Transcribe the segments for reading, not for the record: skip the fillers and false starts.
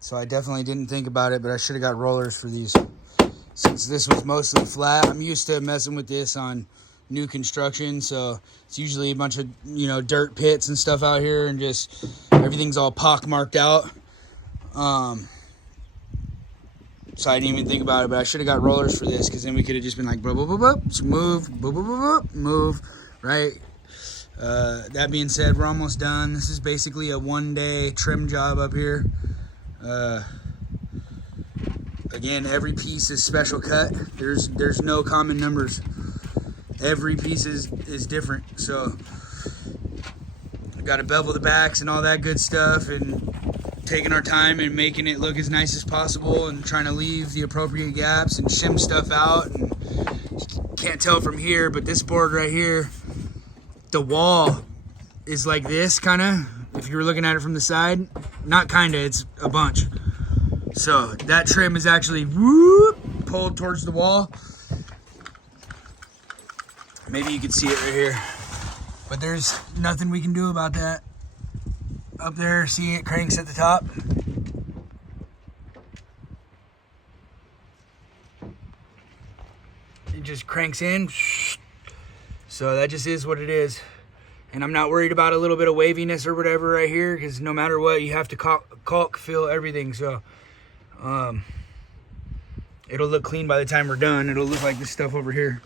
So I definitely didn't think about it, but I should have got rollers for these. Since this was mostly flat, I'm used to messing with this on new construction, so it's usually a bunch of, dirt pits and stuff out here, and just everything's all pockmarked out. So I didn't even think about it, but I should have got rollers for this, because then we could have just been like, blah, blah, blah, blah, move, blah, blah, blah, blah, move, right? That being said, we're almost done. This is basically a one-day trim job up here. Again, every piece is special cut. There's no common numbers. Every piece is different. So we got to bevel the backs and all that good stuff, and taking our time and making it look as nice as possible, and trying to leave the appropriate gaps and shim stuff out. And you can't tell from here, but this board right here, the wall is like this, kind of, if you were looking at it from the side. Not kind of, it's a bunch. So that trim is actually pulled towards the wall. Maybe you can see it right here, but there's nothing we can do about that. Up there, see, it cranks at the top. It just cranks in. So that just is what it is. And I'm not worried about a little bit of waviness or whatever right here, because no matter what, you have to caulk fill everything. So it'll look clean by the time we're done. It'll look like this stuff over here.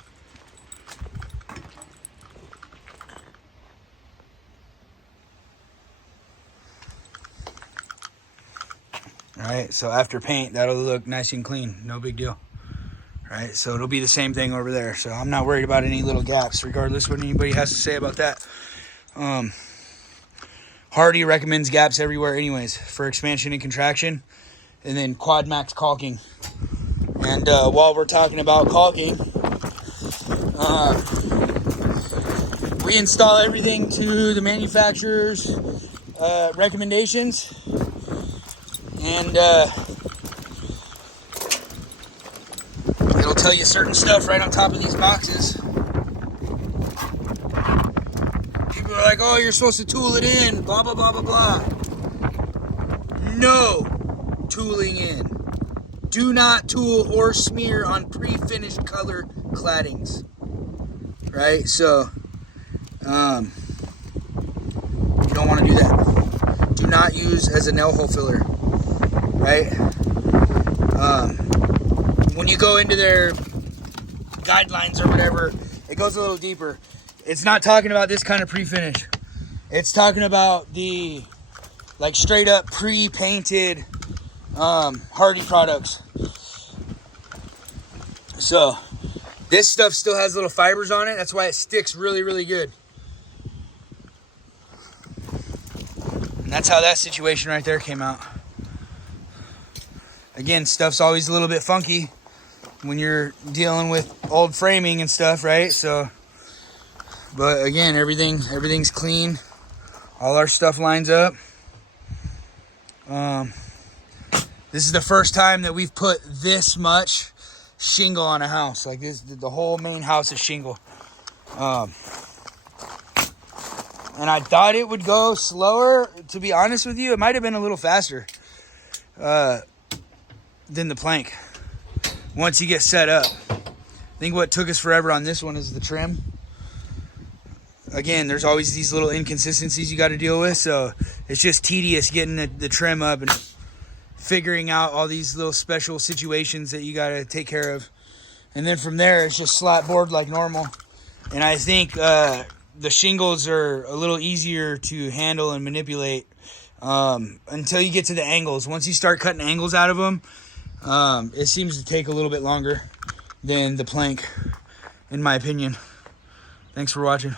All right, so after paint, that'll look nice and clean. No big deal. All right, so it'll be the same thing over there. So I'm not worried about any little gaps, regardless what anybody has to say about that. Hardy recommends gaps everywhere anyways, for expansion and contraction, and then quad max caulking. And while we're talking about caulking, we install everything to the manufacturer's recommendations. And it'll tell you certain stuff right on top of these boxes. People are like, oh, you're supposed to tool it in, blah, blah, blah, blah, blah. No tooling in. Do not tool or smear on pre-finished color claddings. Right? So, you don't want to do that. Do not use as a nail hole filler. Right? When you go into their guidelines or whatever, it goes a little deeper. It's not talking about this kind of pre-finish. It's talking about the straight up pre-painted Hardy products. So this stuff still has little fibers on it. That's why it sticks really, really good. And that's how that situation right there came out. Again, stuff's always a little bit funky when you're dealing with old framing and stuff, right? So, but again, everything's clean. All our stuff lines up. This is the first time that we've put this much shingle on a house. Like this, the whole main house is shingle. And I thought it would go slower. To be honest with you, it might have been a little faster than the plank once you get set up. I think what took us forever on this one is the trim. Again, there's always these little inconsistencies you got to deal with, so it's just tedious getting the trim up and figuring out all these little special situations that you got to take care of. And then from there, it's just slat board like normal. And I think the shingles are a little easier to handle and manipulate until you get to the angles. Once you start cutting angles out of them, it seems to take a little bit longer than the plank, in my opinion. Thanks for watching.